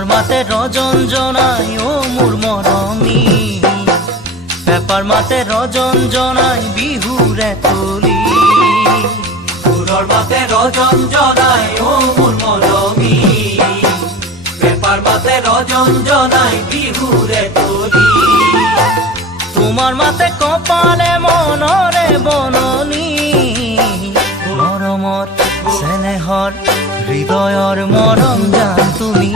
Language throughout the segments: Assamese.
ফুলৰ মাতে ৰজন জনাই অ মোৰ মৰমী পেপাৰ মাতে ৰজন জনাই বিহুৰে তলি ফুলৰ মাতে ৰজন জনাই অ মোৰ মৰমী পেপাৰ মাতে ৰজন জনাই বিহুৰে তলি তোমাৰ মাতে কপালে মনৰে বননি মৰমৰ চেনেহৰ হৃদয়ৰ মৰম জান তুমি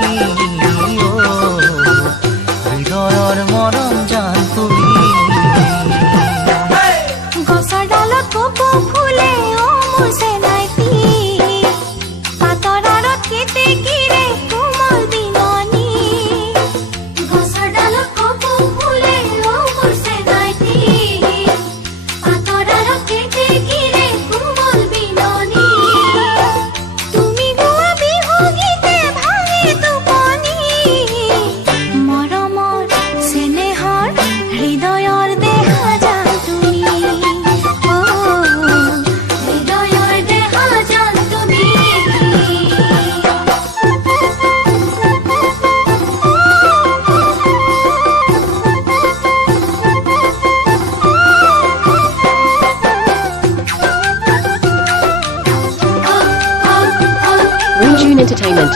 হৃদয়ৰ মৰম জান তুমি গছৰ ডালত কপৌ ফুলে অ মোৰ চেনাইটি পাতৰ আঁৰত কেতেকীৰে কোমল বিননি গছৰ ডালত কপৌ ফুলে অ মোৰ চেনাইটি পাতৰ আঁৰত কেতেকীৰে কোমল বিননি তুমি গোৱা বিহু গীতে ভাঙি টোপনি মৰমৰ চেনেহৰ হৃদয়ৰ দেহা জান তুমি হৃদয়ৰ দেহা জান তুমি Ringjune Entertainment.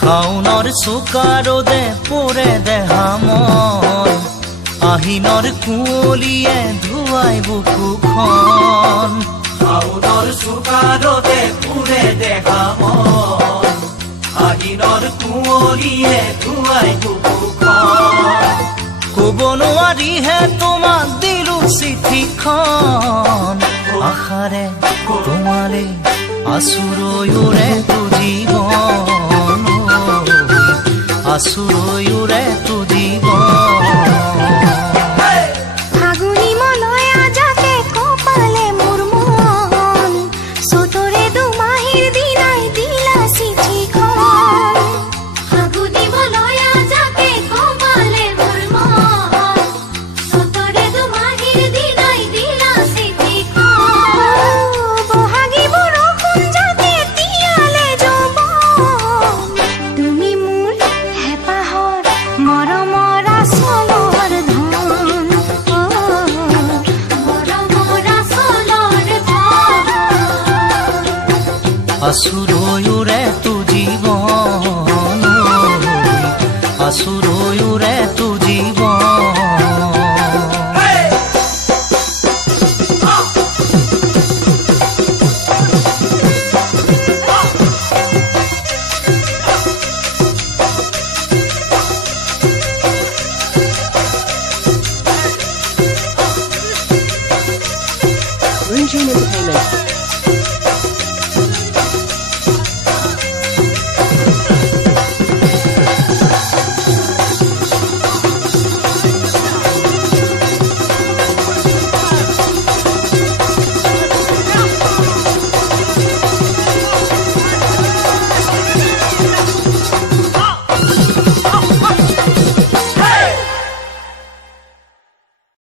শাওনৰ চোকা ৰ'দে পৰে দেহা মন আহিনৰ কুঁৱলীয়ে ধুৱাই বুকুখন শাওনৰ চোকা ৰ'দে পৰে দেহা মন আহিনৰ কুঁৱলীয়ে ধুৱাই বুকুখন ক'ব নোৱাৰিহে তোমাক দিলো চিঠিখন আশাৰে তোমালে আছুৰৈৰে তো জীৱন আছুৰৈৰে তো জীৱন ফাগুনি মলয়া যাকে কপালে মোৰ মন চতৰে দুমাহিৰ দিনাই দিলা চিঠিখন ফাগুনি মলয়া যাকে কপালে মোৰ মন চতৰে দুমাহিৰ দিনাই দিলা চিঠিখন বহাগী বৰষুণ যাকে তিয়ালে যৌৱন তুমি মোৰ হেঁপাহৰ মৰমৰ আচলৰ ধন মৰমৰ আচলৰ ধন আছুৰৈৰে তো জীৱন আছুৰ